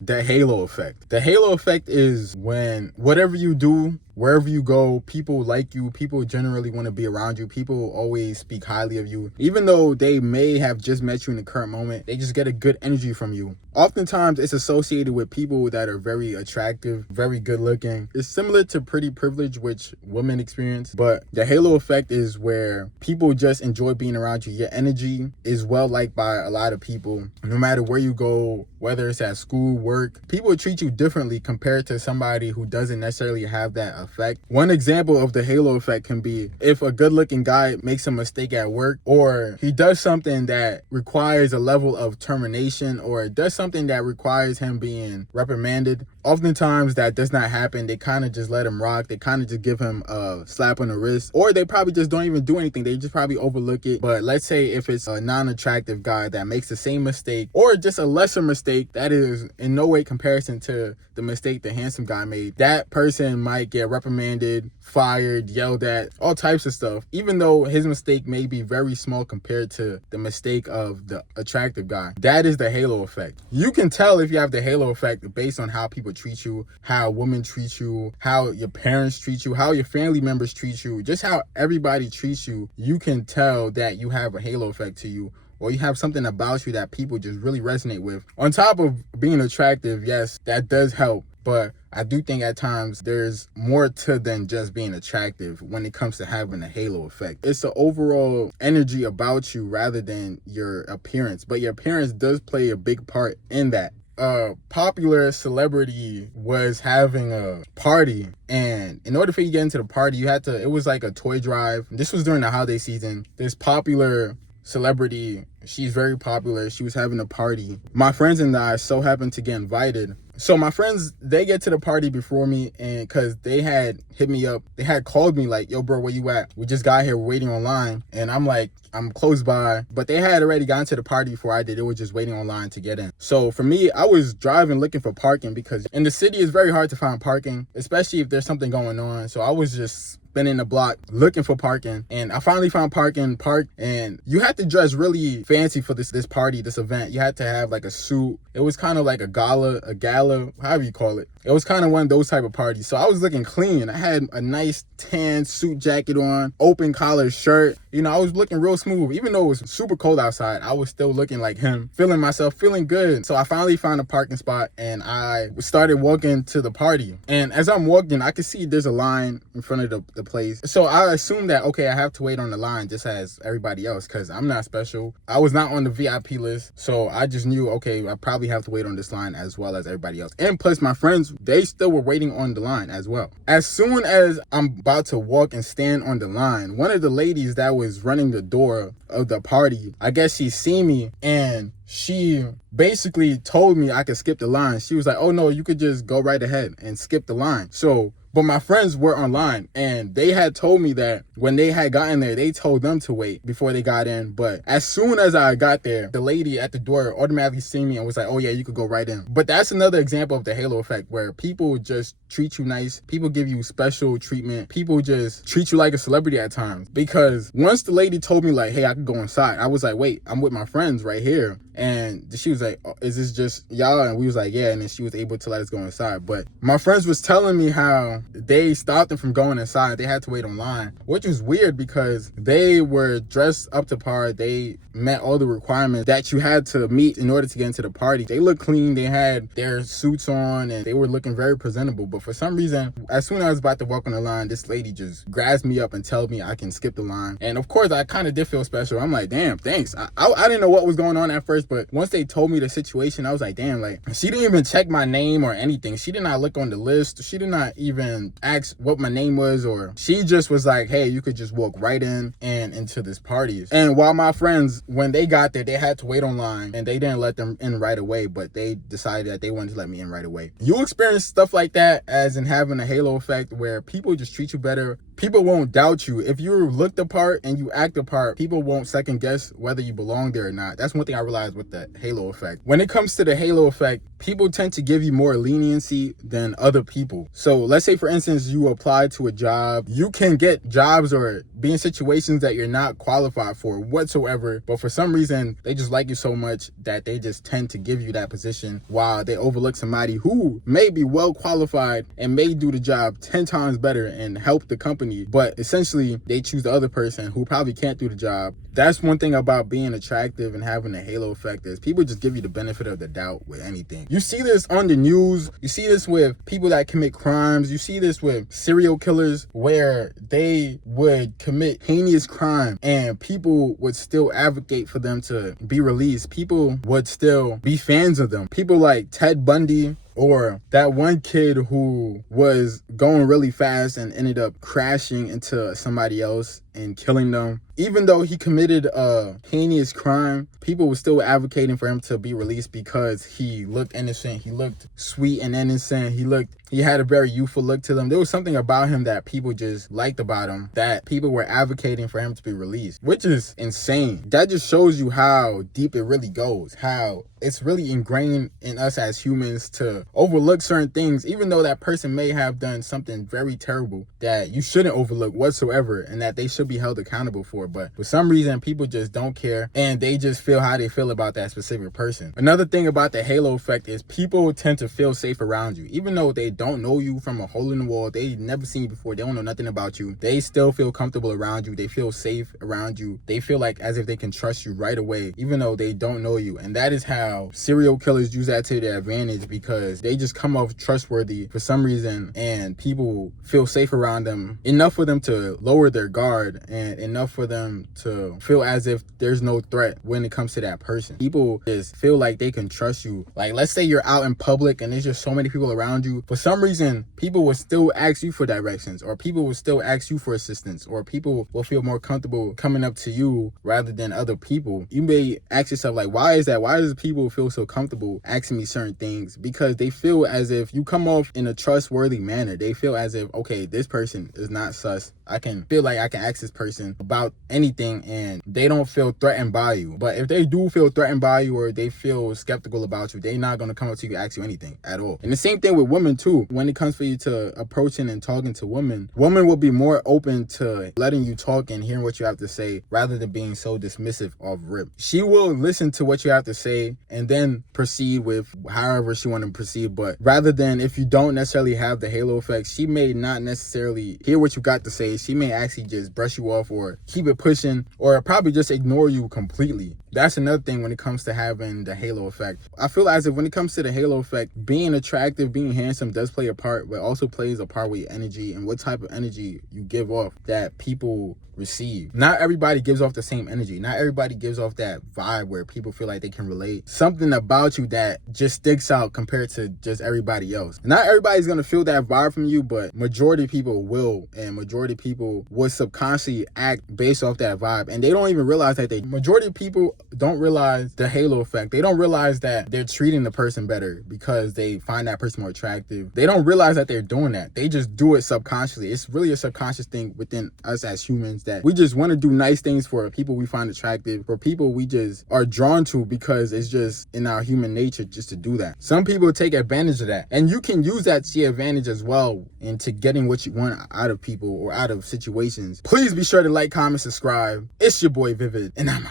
The halo effect. The halo effect is when whatever you do, wherever you go, people like you, people generally want to be around you, people always speak highly of you. Even though they may have just met you in the current moment, they just get a good energy from you. Oftentimes, it's associated with people that are very attractive, very good looking. It's similar to pretty privilege, which women experience, but the halo effect is where people just enjoy being around you. Your energy is well liked by a lot of people. No matter where you go, whether it's at school, work, people treat you differently compared to somebody who doesn't necessarily have that effect. One example of the halo effect can be if a good looking guy makes a mistake at work, or he does something that requires a level of termination, or does something that requires him being reprimanded. Oftentimes that does not happen. They kind of just let him rock. They kind of just give him a slap on the wrist, or they probably just don't even do anything. They just probably overlook it. But let's say if it's a non-attractive guy that makes the same mistake, or just a lesser mistake that is in no way comparison to the mistake the handsome guy made, that person might get reprimanded, fired, yelled at, all types of stuff, even though his mistake may be very small compared to the mistake of the attractive guy. That is the halo effect. You can tell if you have the halo effect based on how people treat you, how women treat you, how your parents treat you, how your family members treat you, just how everybody treats you. You can tell that you have a halo effect to you, or you have something about you that people just really resonate with. On top of being attractive, yes, that does help. But I do think at times there's more to than just being attractive when it comes to having a halo effect. It's the overall energy about you rather than your appearance. But your appearance does play a big part in that. A popular celebrity was having a party, and in order for you to get into the party, it was like a toy drive. This was during the holiday season. This popular celebrity, she's very popular, she was having a party. My friends and I so happened to get invited. So my friends, they get to the party before me, and because they had hit me up, they had called me like, yo bro, where you at? We just got here, we're waiting online. And I'm like, I'm close by, but they had already gotten to the party before I did. They were just waiting online to get in. So for me, I was driving looking for parking, because in the city it's very hard to find parking, especially if there's something going on. So I was just spinning the block looking for parking, and I finally found parking, parked. And you had to dress really fancy for this party, this event. You had to have like a suit. It was kind of like a gala, however you call it. It was kind of one of those type of parties. So I was looking clean. I had a nice tan suit jacket on, open collar shirt. You know, I was looking real smooth. Even though it was super cold outside, I was still looking like him, feeling myself, feeling good. So I finally found a parking spot, and I started walking to the party. And as I'm walking, I could see there's a line in front of the place. So I assumed that, okay, I have to wait on the line just as everybody else, because I'm not special. I was not on the VIP list. So I just knew, okay, I probably have to wait on this line as well as everybody else. And plus my friends, they still were waiting on the line as well. As soon as I'm about to walk and stand on the line, one of the ladies that was running the door of the party, I guess she seen me, and she basically told me I could skip the line. She was like, oh no, you could just go right ahead and skip the line. But my friends were online, and they had told me that when they had gotten there, they told them to wait before they got in. But as soon as I got there, the lady at the door automatically seen me and was like, oh yeah, you could go right in. But that's another example of the halo effect, where people just treat you nice. People give you special treatment. People just treat you like a celebrity at times. Because once the lady told me like, hey, I could go inside, I was like, wait, I'm with my friends right here. And she was like, oh, is this just y'all? And we was like, yeah. And then she was able to let us go inside. But my friends was telling me how they stopped them from going inside. They had to wait online, which was weird because they were dressed up to par. They met all the requirements that you had to meet in order to get into the party. They looked clean. They had their suits on, and they were looking very presentable. But for some reason, as soon as I was about to walk on the line, this lady just grabs me up and tells me I can skip the line. And of course, I kind of did feel special. I'm like, damn, thanks. I didn't know what was going on at first, but once they told me the situation, I was like, damn, like, she didn't even check my name or anything. She did not look on the list. She did not even ask what my name was, or she just was like, hey, you could just walk right in and into this party. And while my friends, when they got there, they had to wait online, and they didn't let them in right away, but they decided that they wanted to let me in right away. You experience stuff like that, as in having a halo effect where people just treat you better. people won't doubt you. If you look the part and you act the part, people won't second guess whether you belong there or not. That's one thing I realized with the halo effect. When it comes to the halo effect, people tend to give you more leniency than other people. So let's say, for instance, you apply to a job. You can get jobs or be in situations that you're not qualified for whatsoever, but for some reason, they just like you so much that they just tend to give you that position while they overlook somebody who may be well qualified and may do the job 10 times better and help the company. But essentially, they choose the other person who probably can't do the job. That's one thing about being attractive and having a halo effect, is people just give you the benefit of the doubt with anything. You see this on the news. You see this with people that commit crimes. You see this with serial killers where they would commit heinous crime and people would still advocate for them to be released. People would still be fans of them. People like Ted Bundy, or that one kid who was going really fast and ended up crashing into somebody else and killing them. Even though he committed a heinous crime, people were still advocating for him to be released because he looked innocent. He looked sweet and innocent. He had a very youthful look to him. There was something about him that people just liked about him, that people were advocating for him to be released, which is insane. That just shows you how deep it really goes, how it's really ingrained in us as humans to overlook certain things, even though that person may have done something very terrible that you shouldn't overlook whatsoever and that they should be held accountable for. But for some reason, people just don't care and they just feel how they feel about that specific person. Another thing about the halo effect is people tend to feel safe around you. Even though they don't know you from a hole in the wall, they never seen you before, they don't know nothing about you, they still feel comfortable around you. They feel safe around you. They feel like as if they can trust you right away, even though they don't know you. And that is how serial killers use that to their advantage, because they just come off trustworthy for some reason and people feel safe around them enough for them to lower their guard and enough for them to feel as if there's no threat when it comes to that person. People just feel like they can trust you. Like, let's say you're out in public and there's just so many people around you. For some reason, people will still ask you for directions, or people will still ask you for assistance, or people will feel more comfortable coming up to you rather than other people. You may ask yourself, like, why is that? Why does people feel so comfortable asking me certain things? Because they feel as if you come off in a trustworthy manner. They feel as if, okay, this person is not sus. I can feel like I can ask this person about anything and they don't feel threatened by you. But if they do feel threatened by you or they feel skeptical about you, they're not going to come up to you and ask you anything at all. And the same thing with women too. When it comes for you to approaching and talking to women will be more open to letting you talk and hearing what you have to say rather than being so dismissive of rip. She will listen to what you have to say and then proceed with however she want to proceed. But rather than, if you don't necessarily have the halo effect, she may not necessarily hear what you got to say. She may actually just brush you off or keep it pushing or probably just ignore you completely. That's another thing when it comes to having the halo effect. I feel as if when it comes to the halo effect, being attractive, being handsome does play a part, but also plays a part with your energy and what type of energy you give off that people receive. Not everybody gives off the same energy. Not everybody gives off that vibe where people feel like they can relate. Something about you that just sticks out compared to just everybody else. Not everybody's gonna feel that vibe from you, but majority of people will, and majority of people will subconsciously act based off that vibe, and they don't even realize that majority of people don't realize the halo effect. They don't realize that they're treating the person better because they find that person more attractive. They don't realize that they're doing that. They just do it subconsciously. It's really a subconscious thing within us as humans that we just want to do nice things for people we find attractive, for people we just are drawn to because it's just in our human nature just to do that. Some people take advantage of that, and you can use that to your advantage as well into getting what you want out of people or out of situations. Please be sure to like, comment, subscribe. It's your boy Vivid, and I'm out.